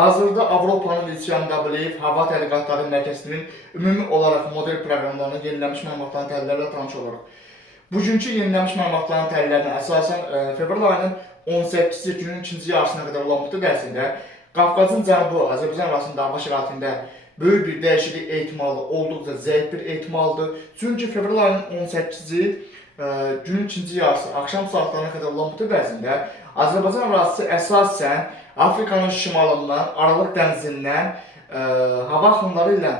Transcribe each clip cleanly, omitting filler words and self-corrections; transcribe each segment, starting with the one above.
Hazırda Avropanın İCMWF Hava Tədqiqatları Mərkəzinin ümumi olaraq model proqramlarının yenilənmiş məlumatların təhlillərlə tanış oluruq. Bugünkü yenilənmiş məlumatların təhlillərinə əsasən fevral ayının 18-ci günün ikinci yarısına qədər olan müddət ərzində Qafqazın cənubu Azərbaycan arasında hava şəraitində böyük bir dəyişiklik ehtimalı olduqca zəif bir ehtimaldır. Çünki fevral ayının 18-ci günün ikinci yarısı axşam saatlarına qədər olan müddət ərzində Azərbaycan ərazisi əsasən Afrikanın şimalından, Aralıq dənizindən hava axınları ilə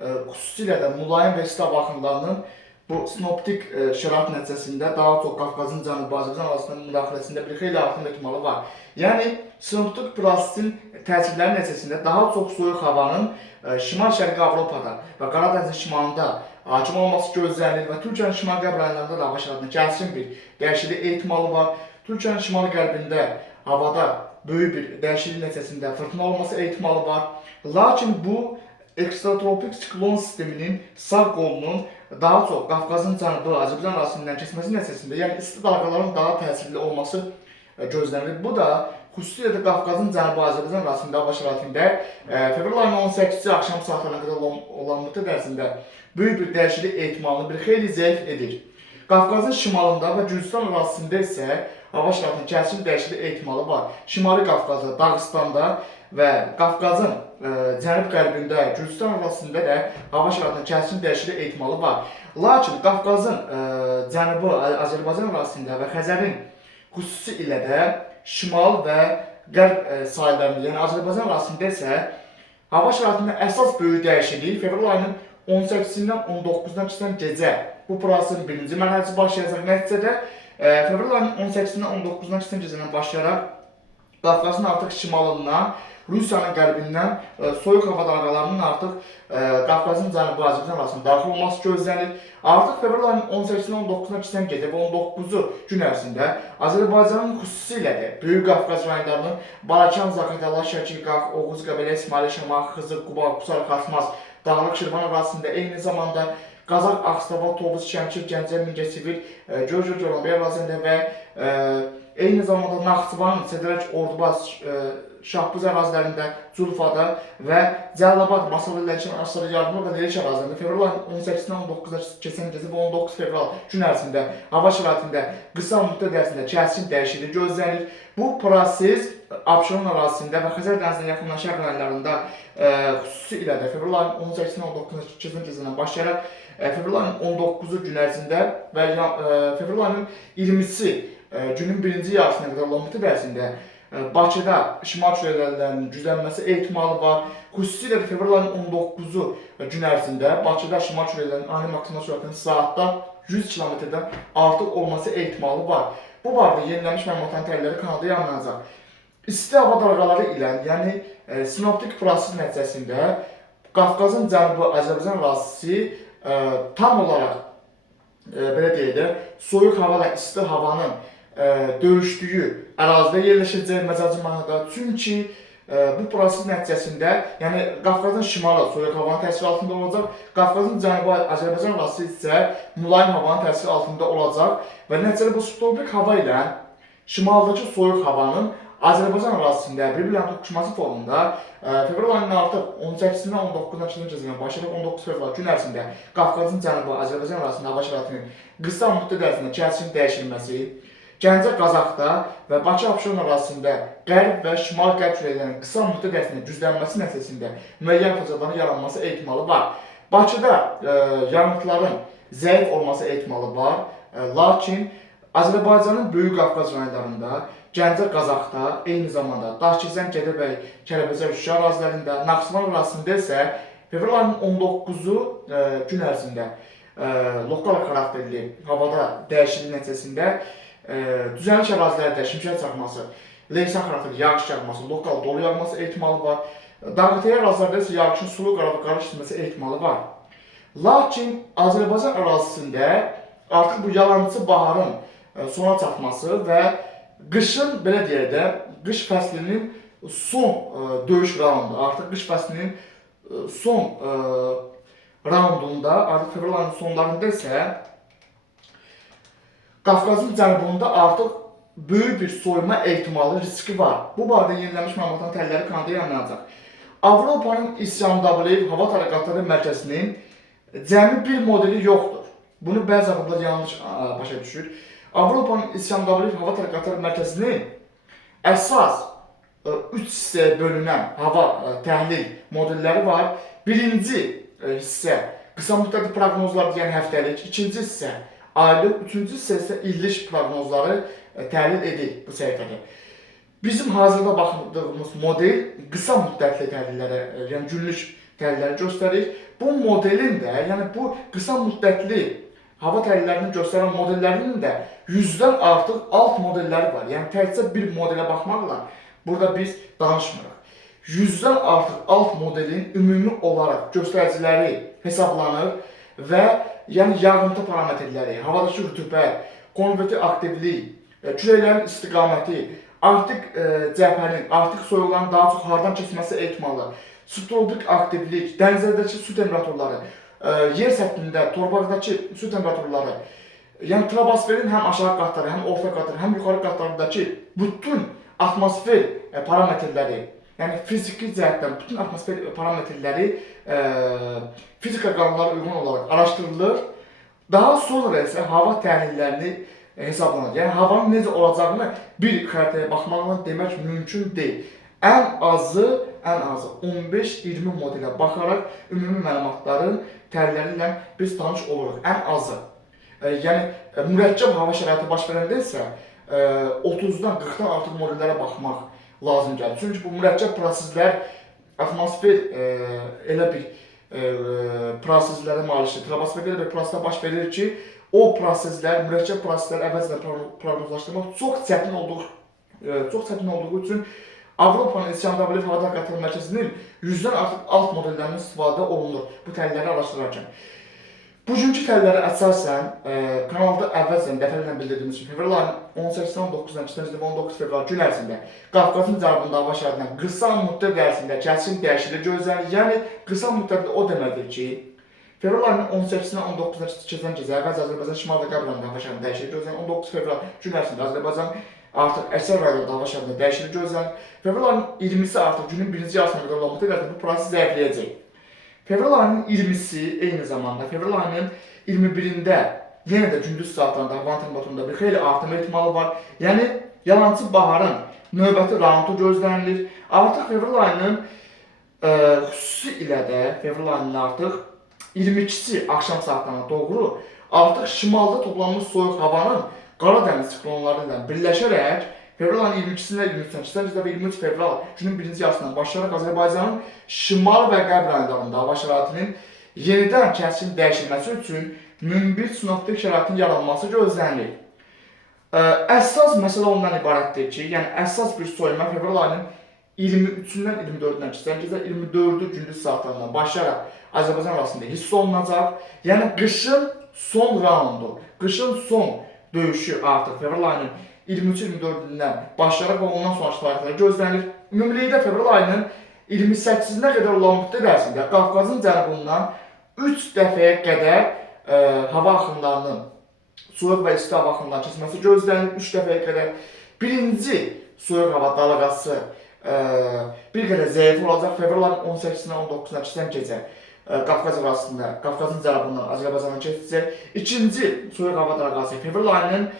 xüsusilə də mülayim və isti hava axınlarının bu sinoptik şərait nəticəsində daha çox Qafqazın cənubu Azərbaycan arasında müdaxiləsində bir xeyli artım ehtimalı var. Yəni sinoptik prosesin təsirləri nəticəsində daha çox soyuq havanın şimal-şərqi Avropada və Qara dənizin şimalında hakim olması gözlənilir və Türkiyənin şimal-qərb rayonlarında da hava şəraitində kəskin bir dəyişiklik ehtimalı var. Türkiyənin şimal-qərbində havada böyük bir dəyişiklik nəticəsində fırtına olması ehtimalı var. Lakin bu ekstratropik siklon sisteminin sağ qolunun daha çox Qafqazın cənubu Azərbaycan arasından keçməsi nəticəsində, yəni isti dalğaların daha təsirli olması gözlənilir. Bu da xüsusilə də Qafqazın cənubu Azərbaycan arasında hava şəraitində fevral ayının 18-ci axşam saatlarına qədər olan müddət ərzində böyük bir dəyişiklik ehtimalını bir xeyli zəif edir. Qafqazın şimalında və Gürcüstan arasında isə hava şəraitinin kəskin dəyişiklik ehtimalı var. Şimali Qafqazda, Dağıstanda və Qafqazın cənub-qərbində, Gürcüstan arasında da hava şəraitinin kəskin dəyişiklik ehtimalı var. Lakin Qafqazın cənubu Azərbaycan arasında və Xəzərin xüsusi ilə də şimal və qərb sahillərində, yəni Azərbaycan arasında isə hava şəraitində əsas böyük dəyişiklik fevral ayının 18-dən 19-dan keçən gecə bu prosesin birinci mərhələsi başlayacaq. Nəticədə fevral ayının 18-dən 19-dan keçən gecədən başlayaraq Qafqazın artıq şimalından, Rusiyanın qərbindən soyuq hava dalğalarının artıq Qafqazın cənubu Azərbaycan arasında daxil olması gözlənilir. Artıq fevral ayının 18-dən 19-dan keçən gecə və 19-cu gün ərzində Azərbaycanın xüsusilə də Böyük Qafqaz rayonlarının Balakən, Zaqatala, Şəkirqax, Oğuz, Qəbələ, İsmail, Şamax, Xızır, Quba, Qusar, Xasmaz, Dağlıq Şirvan arasında eyni zamanda Qazax, Ağstafa, Tovuz, Şəmkir, Gəncə, Mingəçevir, Gölcük, Gölcük ərazisində və eyni zamanda Naxçıvan, Sədrək, Ordubad, Şahbuz ərazilərində, Culfada və Cəlilabad, Masallı, Lənkəran, Aşağı Yarımlı və Lerik ərazilərində fevral ayının 18-dən 19-da keçən gecə və 19 fevral gün ərzində hava şəraitində qısa müddət ərzində kəskin dəyişiklik gözlənilir. Bu proses Abşeron ərazisində və Xəzər dənizinə yaxınlaşan rayonlarında xüsusi ilə də fevral ayının 18-dən 19-da keçən gecədən başlayaraq fevral ayının 19-cu gün ərzində və fevral ayının 20-si günün birinci yarısına qədər olan müddət ərzində Bakıda şimal küləklərinin güclənməsi ehtimalı var. Xüsusilə də fevral ayının 19-cu gün ərzində Bakıda şimal küləklərinin ani maksimal sürətinin saatda 100 km-dən artıq olması ehtimalı var. Bu barədə yenilənmiş məlumatların təhlilləri kanalda yayımlanacaq. İsti hava dalğaları ilə, yəni sinoptik proses nəticəsində Qafqazın cənubu Azərbaycan ərazisi tam olaraq belə deyək də soyuq hava və isti havanın döyüşdüyü ərazidə yerləşəcək məcazi mənada. Çünki bu proses nəticəsində, yəni Qafqazın şimalı soyuq havanın təsiri altında olacaq, Qafqazın cənubu Azərbaycan arası isə mülayim havanın təsiri altında olacaq və nəticədə bu subtropik hava ilə şimaldakı soyuq havanın Azərbaycan arasında bir-birinin toqquşması fonunda fevral ayının artıq 18-dən 19-dan keçən gecədən başlayaraq 19 fevral gün ərzində Qafqazın cənubu Azərbaycan arasında hava şəraitinin qısa müddət ərzində kəskin dəyişilməsi, Gəncə, Qazaxda və Bakı Abşeron arasında qərb və şimal-qərb küləklərinin qısa müddət ərzində güclənməsi nəticəsində müəyyən fəsadların yaranması ehtimalı var. Bakıda yağıntıların zəif olması ehtimalı var, lakin Azərbaycanın Böyük Qafqaz rayonlarında, Gəncə, Qazaxda, eyni zamanda Daşkəsən, Gədəbəy, Kələbəcər, Şuşa ərazilərində, Naxçıvan arasında isə fevral ayının 19-cu gün ərzində lokal xarakterli havada dəyişiklik nəticəsində düzənlik ərazilərdə şimşək çaxması, leysan xarakterli yağış yağması, lokal dolu yağması ehtimalı var. Dağıtı ərazilərdə isə yağışın sulu qarış etməsi ehtimalı var. Lakin Azərbaycan ərazisində artıq bu yalancı baharın sona çatması və qışın, belə deyək də, qış fəslinin son döyüş raundu, artıq qış fəslinin son raundunda, artıq fevral ayının sonlarında isə Qafqazın cənubunda artıq böyük bir soyuma ehtimalı riski var. Bu barədə yenilənmiş məlumatların təlləri Kanada yayınlanacaq. Avropanın İsyandabliyev hava tədqiqatları mərkəzinin cəmi bir modeli yoxdur. Bunu bəzi adamlar yanlış başa düşür. Avropanın İsyandabliyev hava tədqiqatları mərkəzinin əsas 3 hissəyə bölünən hava təhlil modelləri var. Birinci hissə qısa müddətli proqnozlar, yəni həftəlik, ikinci hissə aylıq, üçüncü hissə isə illik proqnozları təhlil edir bu səhifədə. Bizim hazırda baxdığımız model qısa müddətli təhlillərə, yəni günlük təhlilləri göstərir. Bu modelin də, yəni bu qısa müddətli hava təhlillərini göstərən modellərinin də 100-dən artıq alt modelləri var. Yəni təkcə bir modelə baxmaqla burada biz danışmırıq. 100-dən artıq alt modelin ümumi olaraq göstəriciləri hesablanır və yəni yağıntı parametrləri, havadakı rütubət, konvektiv aktivlik, küləklərin istiqaməti, Arktik cəbhənin, Arktik soyuqların daha çox hardan keçməsi ehtimalı, subtropik aktivlik, dənizlərdəki su temperaturları, yer səthində, torpaqdakı su temperaturları, yəni troposferin həm aşağı qatları, həm orta qatları, həm yuxarı qatlarındakı bütün atmosfer parametrləri, yəni fiziki cəhətdən bütün atmosfer parametrləri fizika qanunlarına uyğun olaraq araşdırılır. Daha sonra isə hava təhlillərini hesablanır. Yəni havanın necə olacağını bir xəritəyə baxmaqla demək mümkün deyil. Ən azı 15-20 modelə baxaraq ümumi məlumatların təhlilləri ilə biz tanış oluruq. Ən azı. Yəni mürəkkəb hava şəraiti baş verəndə isə 30-dan 40-dan artıq modellərə baxmaq lazım gəlir. Çünki bu mürəkkəb proseslər atmosfer elə bir proseslərə malikdir. Troposferdə elə bir proseslər baş verir ki, o proseslər, mürəkkəb proseslər əvvəlcədən proqnozlaşdırmaq çox çətin olduğu üçün Avropanın İsyandabliyev hava tədqiqatları mərkəzinin 100-dən artıq alt modellərindən istifadə olunur bu təhlilləri araşdırarkən. Bugünkü təhlillərə əsasən kanalda əvvəlcədən dəfələrlə bildirdiyimiz kimi fevral ayının 18-dən 19-dan 19 fevral gün ərzində Qafqazın cənubunda hava şəraitinin qısa müddət ərzində kəskin dəyişiklik gözlənilir. Yəni qısa müddətli o deməkdir ki, fevral ayının 18-dən 19-dan keçən gecə əvvəlcə Azərbaycan şimal və qərb rayonunda hava şəraitinin dəyişiklik gözlənilir. 19 fevral gün ərzində Azərbaycan artıq əksər rayonlarda hava şəraitində dəyişiklik gözlənilir. Fevral ayının 20-si artıq günün birinci yarısına qədər olan müddət ərzində bu proses zəifləyəcək. Fevral ayının 20-si eyni zamanda fevral ayının 21-də yenə də gündüz saatlarında havanın temperaturunda bir xeyli artım ehtimalı var. Yəni yalançı baharın növbəti raundu gözlənilir. Artıq fevral ayının xüsusi ilə də fevral ayının artıq 22-si axşam saatlarına doğru artıq şimalda toplanmış soyuq havanın Qaradəniz siklonları ilə birləşərək fevral ayının 22-sində 23-də və 23 fevral günün birinci yarısından başlayaraq Azərbaycanın şimal və qərb rayonlarında hava şəraitinin yenidən kəskin dəyişilməsi üçün münbit sinoptik şəraitin yaranması gözlənilir. Əsas məsələ ondan ibarətdir ki, yəni əsas bir soyuma fevral ayının 23-dən 24-dən keçən gecə 24-cü gündüz saatlarından başlayaraq Azərbaycan arasında hiss olunacaq. Yəni qışın son raundu, qışın son döyüşü artıq fevral ayının 23-24-dən başlayaraq və ondan sonraki tarixlərə gözlənilir. Ümumilikdə fevral ayının 28-nə qədər olan müddət ərzində Qafqazın cənubundan 3 dəfəyə qədər hava axınlarının, soyuq və isti hava axınlarının keçməsi gözlənilir. 3 dəfəyə qədər. Birinci soyuq hava dalğası bir qədər zəif olacaq. Fevral ayının 18-dən 19-dan keçən gecə Qafqaz arasında, Qafqazın cənubundan Azərbaycana keçəcək. İkinci soyuq hava dalğası fevral ayının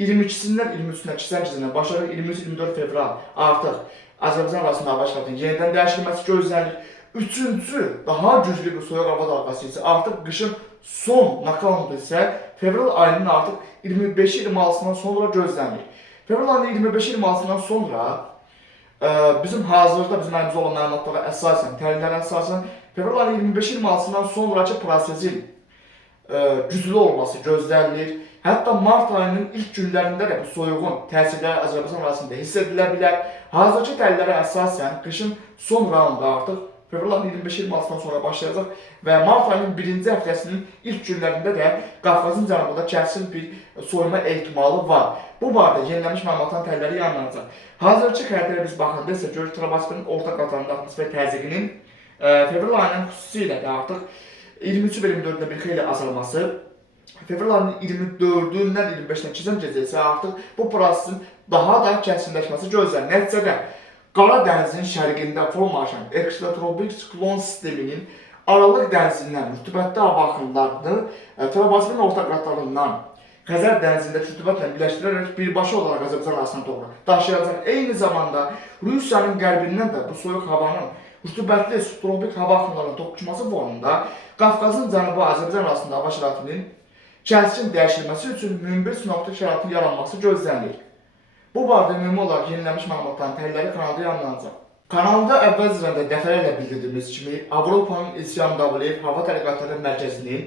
22-sindən 23-nə keçən gecədən başlayaraq 23-24 fevral artıq Azərbaycan arasında hava şəraitinin yenidən dəyişilməsi gözlənilir. Üçüncü, daha güclü bir soyuq hava dalğası isə artıq qışın son nakalında isə fevral ayının artıq 25-26-sından sonra gözlənilir. Fevral ayının 25-26-sından sonra bizim hazırda bizim əlimizdə olan məlumatlara əsasən, təhlillərə əsasən fevral ayının 25-26-sından sonraki prosesin güclü olması gözlənilir. Hətta mart ayının ilk günlərində də bu soyuğun təsirləri Azərbaycan arasında hiss edilə bilər. Hazırki təhlillərə əsasən qışın son raundu artıq fevral ayının 25-26-dan sonra başlayacaq və mart ayının birinci həftəsinin ilk günlərində də Qafqazın cənubunda kəskin bir soyuma ehtimalı var. Bu barədə yenilənmiş məlumatların təhlilləri yayınlanacaq. Hazırki xəritəyə biz baxanda isə görürük troposferin orta qatlarında atmosfer təzyiqinin fevral ayının xüsusilə də artıq 23-24-də bir xeyli azalması fevral ayının 24-dən 25-nə keçən gecə isə artıq bu prosesin daha da kəskinləşməsi gözlənilir. Nəticədə Qara dənizin şərqində formalaşan ekstratropik siklon sisteminin Aralıq dənizindən rütubətli hava axınlarını troposferin orta qatlarından Xəzər dənizində rütubətlə birləşdirərək birbaşa olaraq Azərbaycan arasına doğru daşıyacaq. Eyni zamanda Rusiyanın qərbindən də bu soyuq havanın rütubətli subtropik hava axınlarının toqquşması fonunda Qafqazın cənubu Azərbaycan arasında hava şəraitinin kəskin dəyişilməsi üçün münbir sinoptik şəraitin yaranması gözlənilir. Bu barədə ümumi olaraq yenilənmiş məlumatların təhlilləri kanalda yayımlanacaq. Kanalda əvvəl zirəndə dəfələrlə bildirdiyimiz kimi Avropanın İSYAM-WF Hava Tədqiqatları Mərkəzinin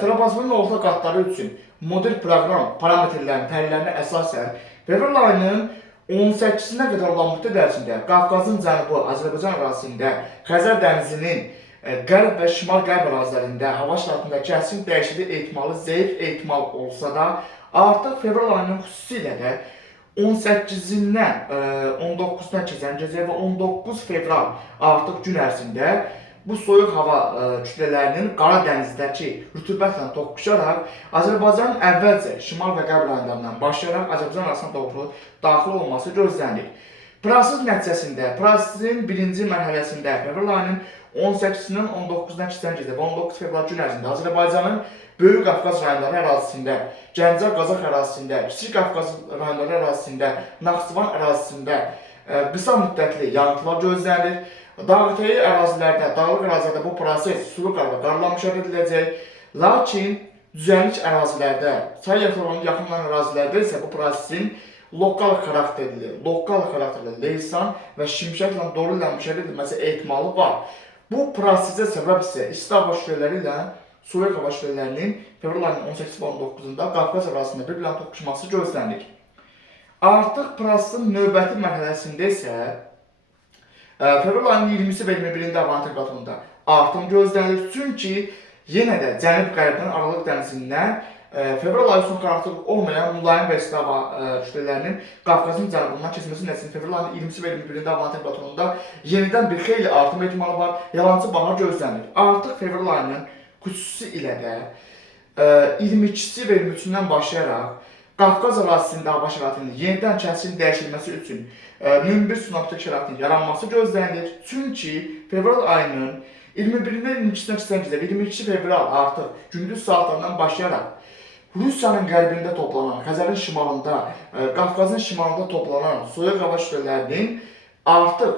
troposferin orta qatları üçün model proqram parametrlərinin təhlillərinə əsasən fevral ayının 18-nə qədər olan müddət ərzində Qafqazın cənubu Azərbaycan ərazisində Xəzər dənizinin qərb və şimal-qərb ərazilərində hava şəraitində kəskin dəyişiklik ehtimalı zəif ehtimal olsa da, artıq fevral ayının xüsusilə də 18-dən 19-na keçən gecə və 19 fevral artıq gün ərzində bu soyuq hava kütlələrinin Qara dənizdəki rütubətlə toqquşaraq Azərbaycanın əvvəlcə şimal və qərb rayonlarından başlayaraq Azərbaycan arasına doğru daxil olması gözlənilir. Proses nəticəsində prosesin birinci mərhələsində fevral ayının 18-dən 19-na keçən gecə və 19 fevral gün ərzində Azərbaycanın Böyük Qafqaz rayonları ərazisində, Gəncə, Qazax ərazisində, Kiçik Qafqaz rayonları ərazisində, Naxçıvan ərazisində qısa müddətli yağıntılar gözlənilir. Dağıtayı ərazilərdə, dağlıq ərazilərdə bu proses sulu qarla qarla müşahidə ediləcək. Lakin düzənlik ərazilərdə, çay yatırlarının yaxın olan ərazilərdə isə bu prosesin lokal xarakterli leysan və şimşəklə doğru ilə müşahidə edilməsi ehtimalı var. Bu prosesə səbəb isə isti hava şüaları ilə soyuq hava şüalarının fevral ayının 18 və 19-da Qafqaz ərazisində bir-birlə toqquşması gözlənilir. Artıq prosesin növbəti mərhələsində isə fevral ayının 20-si və 21-də havanın temperatüründə artım gözlənilir. Çünki yenə də cənub-qərbdən Aralıq dənizindən fevral ayı son xarakterli olmayan mülayim və isti hava kütlələrinin Qafqazın cənubundan keçməsi nəticəsində fevral ayının 20-si və 21-də havanın temperaturunda yenidən bir xeyli artım ehtimalı var, yalancı bahar gözlənilir. Artıq fevral ayının xüsusi ilə də 22-si və 23-dən başlayaraq Qafqaz ərazisində hava şəraitinin yenidən kəskin dəyişilməsi üçün münbir sinoptik şəraitin yaranması gözlənilir. Çünki fevral ayının 21-dən 22-sinə keçən gecə və 22 fevral artıq gündüz saatlarından başlayaraq Rusiyanın qərbində toplanan, Xəzərin şimalında, Qafqazın şimalında toplanan soyuq hava kütlələrinin artıq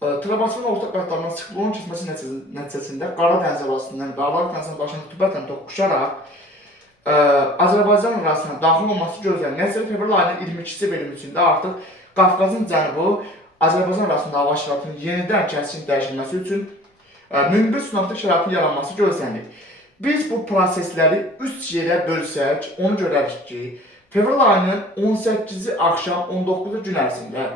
troposferin orta qatlarından siklonun keçməsi nəticəsində Qara dəniz ərazisindən və Aralıq dənizinin başına rütubətlə toqquşaraq Azərbaycan ərazisinə daxil olması gözlənilir. Nəticədə fevral ayının 22-si və 23-də artıq Qafqazın cənubu Azərbaycan arasında hava şəraitinin yenidən kəskin dəyişilməsi üçün münbir sinoptik şəraitin yaranması gözlənilir. Biz bu prosesləri 3 yerə bölsək, onu görərik ki, fevral ayının 18-i axşam 19-cu gün ərzində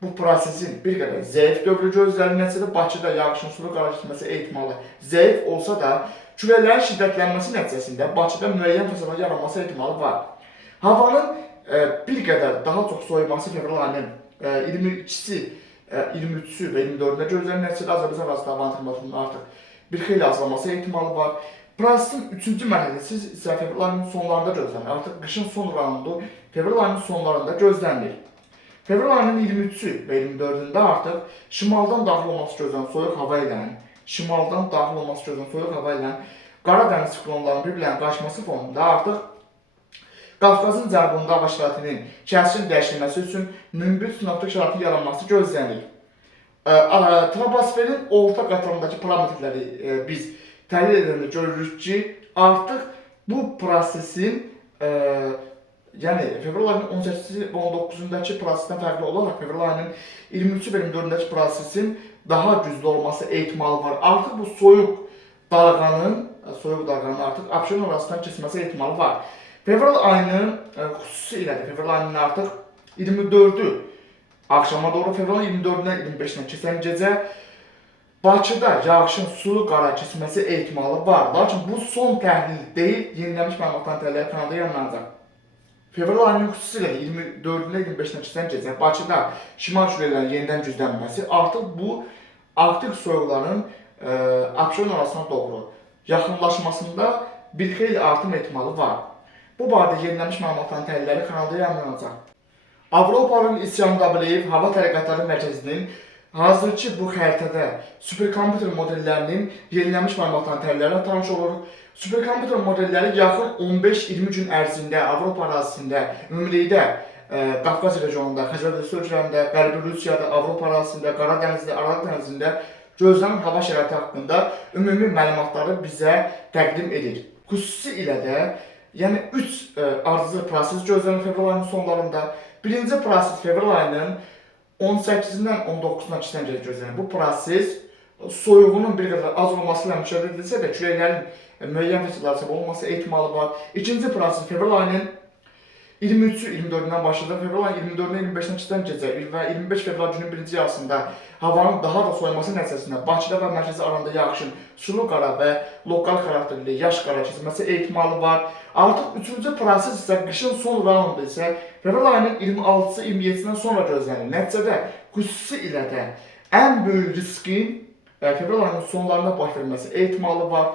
bu prosesin bir qədər zəif dövrü gözlənilir. Nəticədə Bakıda yağışın sulu qara keçməsi ehtimalı zəif olsa da, küləklərin şiddətlənməsi nəticəsində Bakıda müəyyən fəsadlar yaranması ehtimalı var. Havanın bir qədər daha çox soyuması fevral ayının 22-si, 23-sü və 24-də gözlənilir. Nəticədə Azərbaycan arasında havanın temperaturunun artıq bir xeyli azalması ehtimalı var. Prosesin 3-cü mərhələsi isə fevral ayının sonlarında gözlənilir. Artıq qışın son raundu fevral ayının sonlarında gözlənilir. Fevral ayının 23-sü və 24-də artıq şimaldan daxil olması gözlənilən soyuq hava ilə Qara dəniz siklonlarının bir-birlərinə qarışması fonunda artıq Qafqazın cənubunda hava şəraitinin kəskin dəyişilməsi üçün münbir sinoptik şəraitin yaranması gözlənilir. Troposferin orta qatlarındakı parametrləri biz təhlil edəndə görürük ki, artıq bu prosesin yəni fevral ayının 18-ci və 19-dakı prosesdən fərqli olaraq fevral ayının 23-cü və 24-dəki prosesin daha güclü olması ehtimalı var. Artıq bu soyuq dalğanın artıq Abşeron arasından keçməsi ehtimalı var. Fevral ayının xüsusi ilə də fevral ayının artıq 24-ü axşama doğru fevral 24-dən 25-nə keçən gecə Bakıda yağışın sulu qara keçməsi ehtimalı var. Lakin bu son təhlil deyil, yenilənmiş məlumatların təhlilləri kanalda yayımlanacaq. Fevral ayının xüsusilə 24-dən 25-nə keçən gecə Bakıda şimal küləklərinin yenidən güclənməsi artıq bu Arktik soyuqların Abşeron arasına doğru yaxınlaşmasında bir xeyli artım ehtimalı var. Bu barədə yenilənmiş məlumatların təhlilləri kanalda yayımlanacaq. Avropanın İsyan Dabilev Hava Tədqiqatları Mərkəzinin hazırki bu xəritədə superkomputer modellərinin yenilənmiş məlumatların təhlillərinə tanış oluruq. Superkomputer modelləri yaxın 15-20 gün ərzində Avropa ərazisində, ümumilikdə Qafqaz regionunda, Xəzər dənizli ölkələrində, Qərbi Rusiyada, Avropa ərazisində, Qara dənizdə, Aralıq dənizində gözlənilən hava şəraiti haqqında ümumi məlumatları bizə təqdim edir. Xüsusi ilə də, yəni 3 ardıcıl proses gözlənilir fevral ayının sonlarında. Birinci proses fevral ayının 18-dən 19-na keçən gözlənir. Bu proses soyuğunun bir qədər az olması ilə müşahidə edilsə də küləklərin müəyyən fəsillər səbəb olması ehtimalı var. İkinci proses fevral ayının 23-24-dən başladı. Fevral ayının 24-dən 25-nə keçən gecə və 25 fevral günün birinci yarısında havanın daha da soyuması nəticəsində Bakıda və mərkəzi arasında yağışın sulu qara və lokal xarakterli yaş qara keçməsi ehtimalı var. Artıq üçüncü proses isə qışın son raundu isə fevral ayının 26-sı 27-sindən sonra gözlənilir. Nəticədə xüsusi ilə də ən böyük riskin fevral ayının sonlarında baş verməsi ehtimalı var.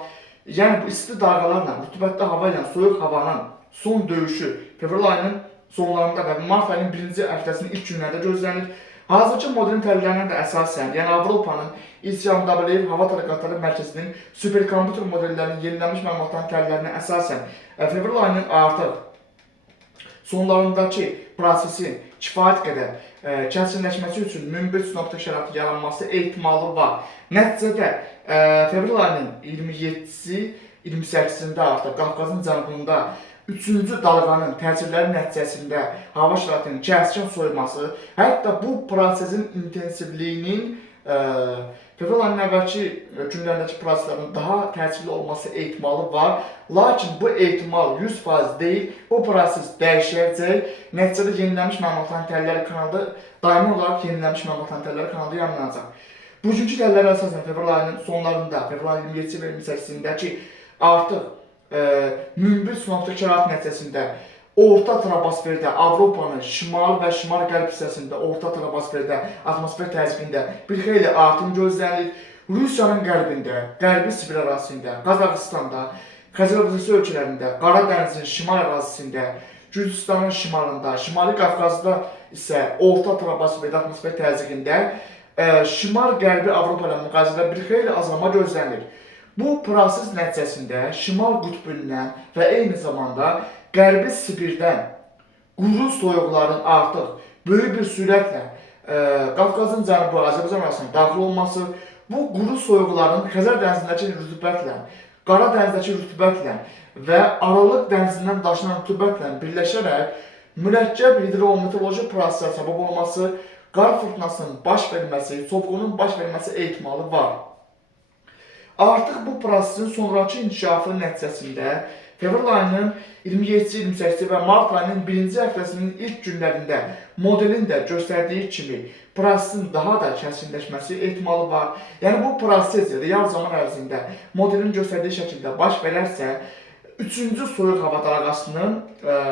Yəni bu isti dalğalarla, rütubətli hava ilə soyuq havanın son döyüşü fevral ayının sonlarında və mart ayının birinci həftəsinin ilk günlərində gözlənilir. Hazırki modelin təhlillərinə də əsasən, yəni Avropanın İsyan Dabilev Hava Tədqiqatları Mərkəzinin superkomputer modellərinin yenilənmiş məlumatların təhlillərinə əsasən fevral ayının artıq sonlarındakı prosesin kifayət qədər kəsinləşməsi üçün münbit sinoptik şəraiti yaranması ehtimalı var. Nəticədə fevral ayının 27-si, 28-sində artıq Qafqazın cənubunda üçüncü dalğanın təsirləri nəticəsində hava şəraitinin kəskin soyuması, hətta bu prosesin intensivliyinin fevral ayının əvvəlki günlərindəki proseslərin daha təsirli olması ehtimalı var. Lakin bu ehtimal 100% deyil, bu proses dəyişəcək. Nəticədə yenilənmiş məlumatların təhlilləri kanalda daimi olaraq yenilənmiş məlumatların təhlilləri kanalda yayımlanacaq. Bugünkü təhlillərə əsasən fevral ayının sonlarında, fevral ayının 27-ci və 28-sindəki artıq münbit sinoptik şərait nəticəsində orta troposferdə Avropanın şimal və şimal-qərb hissəsində orta troposferdə atmosfer təzyiqində bir xeyli artım gözlənilir. Rusiyanın qərbində, Qərbi Sibir ərazisində, Qazaxıstanda, Xəzər dənizli ölkələrində, Qara dənizin şimal ərazisində, Gürcüstanın şimalında, Şimali Qafqazda isə orta troposferdə atmosfer təzyiqində şimal-qərbi Avropa ilə müqayisədə bir xeyli azalma gözlənilir. Bu proses nəticəsində şimal qütbündən və eyni zamanda Qərbi Sibirdən quru soyuqların artıq böyük bir sürətlə Qafqazın cənubu Azərbaycan arasında daxil olması, bu quru soyuqların Xəzər dənizindəki rütubətlə, Qara dənizdəki rütubətlə və Aralıq dənizindən daşınan rütubətlə birləşərək mürəkkəb hidrometeoroloji prosesə səbəb olması, qar fırtınasının baş verməsi, çovğunun baş verməsi ehtimalı var. Artıq bu prosesin sonraki inkişafı nəticəsində fevral ayının 27-ci, 28-ci və mart ayının birinci həftəsinin ilk günlərində modelin də göstərdiyi kimi prosesin daha da kəskinləşməsi ehtimalı var. Yəni bu proses real zaman ərzində modelin göstərdiyi şəkildə baş verərsə, 3-cü soyuq hava dalğasının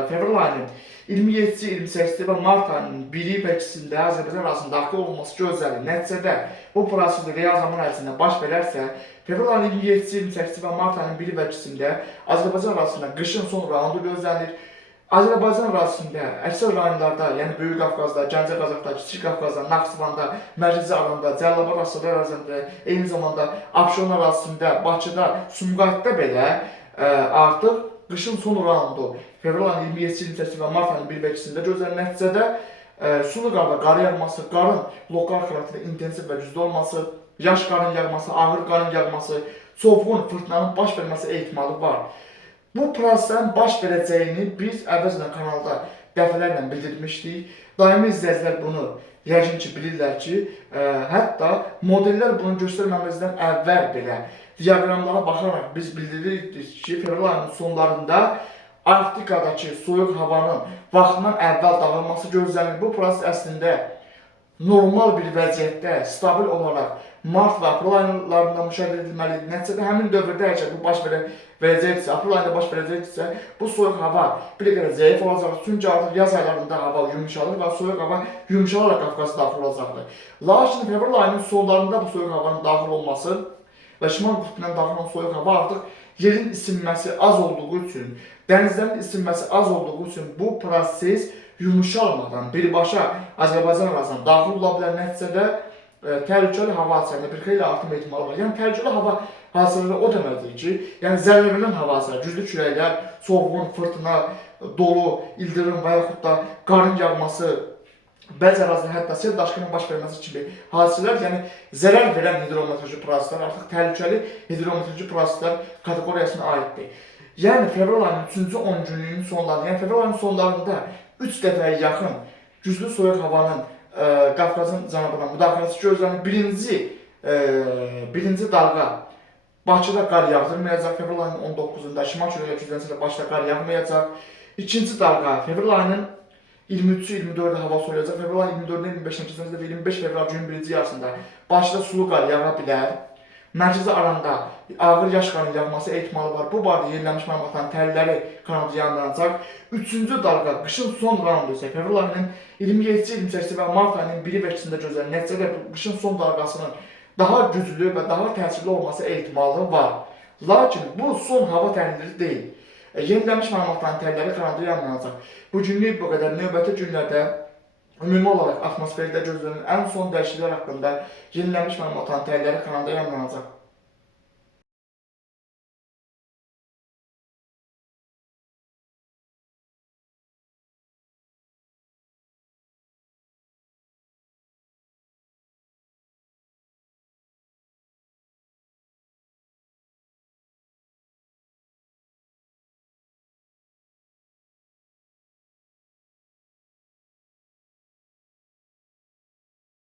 fevral ayının 27-ci, 28-ci və mart ayının 1-i və 2-sində Azərbaycan arasında daxil olması gözlənilir. Nəticədə bu proses real zaman ərzində baş verərsə, fevral ayının 27-ci, 28-ci və mart ayının 1-i və 2-sində Azərbaycan arasında qışın son raundu gözlənilir. Azərbaycan arasında əksər rayonlarda, yəni Böyük Qafqazda, Gəncə Qazaxda, Kiçik Qafqazda, Naxçıvanda, Mərkəzi Aralanda, Cəlilabad Astara ərazisində, eyni zamanda Abşeron ərazisində, Bakıda, Sumqayıtda belə artıq qışın son raundu fevral ayının 27-ci, 28-ci və mart ayının 1 və 2-sində gözlənilir. Nəticədə sulu qarda qar yağması, qarın lokal xarakterli intensiv və güclü olması, yaş qarın yağması, ağır qarın yağması, çovğun fırtınanın baş verməsi ehtimalı var. Bu prosesin baş verəcəyini biz əvvəlcədən kanalda dəfələrlə bildirmişdik. Daimi izləyicilər bunu yəqin ki bilirlər ki, hətta modellər bunu göstərməmizdən əvvəl belə diaqramlara baxaraq biz bildirirdik ki, fevral ayının sonlarında Arktikadakı soyuq havanın vaxtından əvvəl dağılması gözlənilir. Bu proses əslində normal bir vəziyyətdə, stabil olaraq mart və aprel aylarında müşahidə edilməlidir. Nəticədə həmin dövrdə əgər bu baş verəcəksə, aprel ayında baş verəcəksə, bu soyuq hava bir qədər zəif olacaq. Çünki artıq yaz aylarında hava yumuşalır və soyuq hava yumuşalaraq Qafqaza daxil olacaqdır. Lakin fevral ayının sonlarında bu soyuq havanın daxil olması və şimal qütbündən daxil olan soyuq hava artıq yerin isinməsi az olduğu üçün, dənizlərin isinməsi az olduğu üçün bu proses yumuşalmadan birbaşa Azərbaycan ərazisinə daxil ola bilər. Nəticədə təhlükəli hava hadisələrində bir xeyli artım ehtimalı var. Yəni təhlükəli hava hadisələri o deməkdir ki, yəni zərərlənən hava hadisələri, güclü küləklər, soğuğun, fırtına, dolu, ildırım və yaxud da qarın yağması, bəzi ərazilərdə hətta sel daşqının baş verməsi kimi hadisələr, yəni zərər verən hidrometeoroloji proseslər artıq təhlükəli hidrometeoroloji proseslər kateqoriyasına aiddir. Yəni fevral ayının 3-cü 10 günlüyünün sonlarında, yəni fevral ayının sonlarında 3 dəfəyə yaxın güclü soyuq havanın Qafqazın cənubuna müdaxiləsi gözlənir. Birinci dalğa Bakıda qar yağdırmayacaq. Fevral ayının 19-da şimal küləyə güclənsə də Bakıda qar yağmayacaq. İkinci dalğa fevral ayının 23-24-də hava soyuyacaq. Fevral ayının 24-dən 25-nə keçəcək və 25 fevral günün birinci yarısında Bakıda sulu qar yağa bilər. Mərkəzi aranda ağır yaş qarın yağması ehtimalı var. Bu barədə yenilənmiş məlumatların təhlilləri kanalda yayınlanacaq. Üçüncü dalğa qışın son raundu isə fevral ayının 27-ci, 28-ci və mart ayının 1-i və 2-sində gözlənir. Nəticədə qışın son dalğasının daha güclü və daha təsirli olması ehtimalı var. Lakin bu son hava təhlilləri deyil. Yenilənmiş məlumatların təhlilləri kanalda yayınlanacaq. Bu günlük bu qədər. Növbəti günlərdə ümumi olaraq atmosferdə gözlənilən ən son dəyişikliklər haqqında yenilənmiş məlumatların təhlilləri kanalda yayınlanacaq.